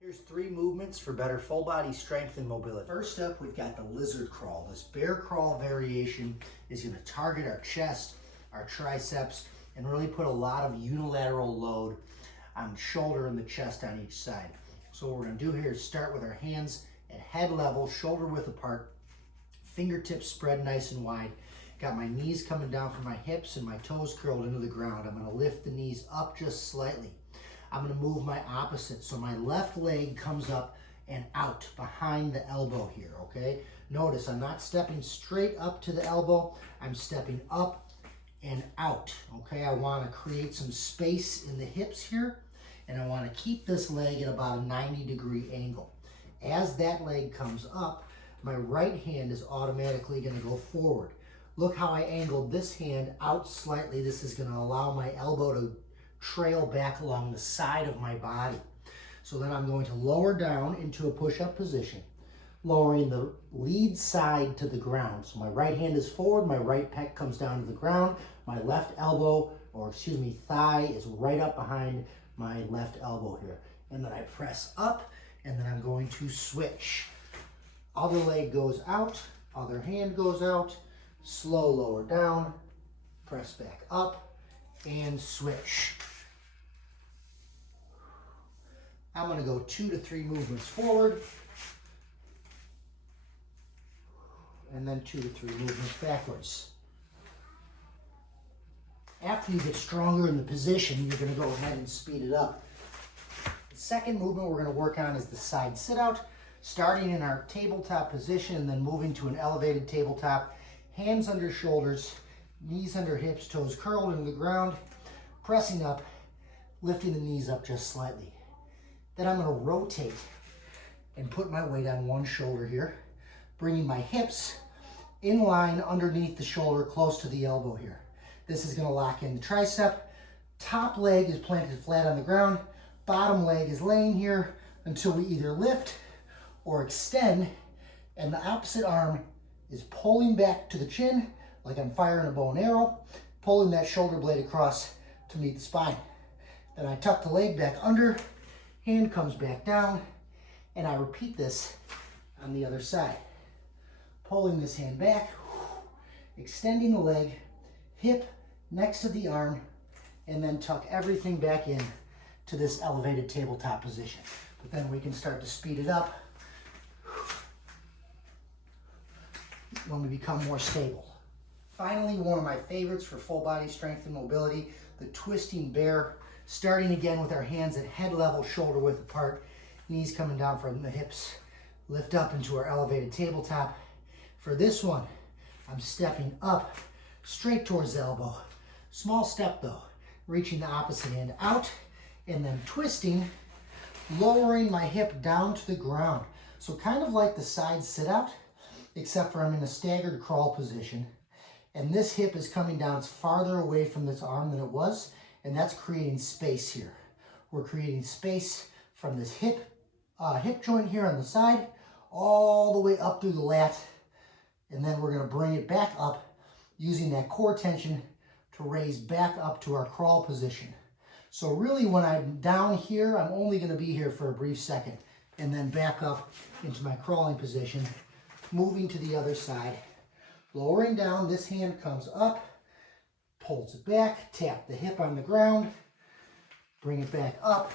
Here's 3 movements for better full body strength and mobility. First up, we've got the lizard crawl. This bear crawl variation is going to target our chest, our triceps, and really put a lot of unilateral load on the shoulder and the chest on each side. So what we're going to do here is start with our hands at head level, shoulder width apart, fingertips spread nice and wide. Got my knees coming down from my hips and my toes curled into the ground. I'm going to lift the knees up just slightly. I'm going to move my opposite. So my left leg comes up and out behind the elbow here, okay? Notice I'm not stepping straight up to the elbow. I'm stepping up and out, okay? I want to create some space in the hips here, and I want to keep this leg at about a 90-degree angle. As that leg comes up, my right hand is automatically going to go forward. Look how I angled this hand out slightly. This is going to allow my elbow to trail back along the side of my body. So then I'm going to lower down into a push-up position, lowering the lead side to the ground. So my right hand is forward, my right pec comes down to the ground, my left elbow, or excuse me, thigh is right up behind my left elbow here. And then I press up, and then I'm going to switch. Other leg goes out, other hand goes out, slow lower down, press back up, and switch. I'm going to go 2 to 3 movements forward, and then 2 to 3 movements backwards. After you get stronger in the position, you're going to go ahead and speed it up. The second movement we're going to work on is the side sit-out, starting in our tabletop position and then moving to an elevated tabletop. Hands under shoulders, knees under hips, toes curled into the ground, pressing up, lifting the knees up just slightly. Then I'm going to rotate and put my weight on one shoulder here, bringing my hips in line underneath the shoulder, close to the elbow here. This is going to lock in the tricep. Top leg is planted flat on the ground. Bottom leg is laying here until we either lift or extend, and the opposite arm is pulling back to the chin like I'm firing a bow and arrow, pulling that shoulder blade across to meet the spine. Then I tuck the leg back under, hand comes back down, and I repeat this on the other side. Pulling this hand back, extending the leg, hip next to the arm, and then tuck everything back in to this elevated tabletop position. But then we can start to speed it up when we become more stable. Finally, one of my favorites for full body strength and mobility, the twisting bear. Starting again with our hands at head level, shoulder width apart, knees coming down from the hips, lift up into our elevated tabletop. For this one, I'm stepping up straight towards the elbow. Small step though, reaching the opposite hand out and then twisting, lowering my hip down to the ground. So kind of like the side sit out, except for I'm in a staggered crawl position. And this hip is coming down, it's farther away from this arm than it was, and that's creating space here. We're creating space from this hip joint here on the side, all the way up through the lat, and then we're gonna bring it back up using that core tension to raise back up to our crawl position. So really when I'm down here, I'm only gonna be here for a brief second, and then back up into my crawling position, moving to the other side. Lowering down, this hand comes up, pulls it back, tap the hip on the ground, bring it back up,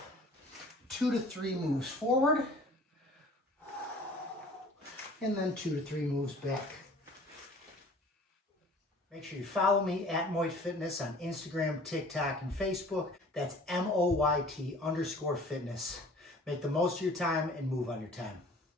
2 to 3 moves forward, and then 2 to 3 moves back. Make sure you follow me at Moyt Fitness on Instagram, TikTok, and Facebook. That's MOYT_fitness. Make the most of your time and move on your time.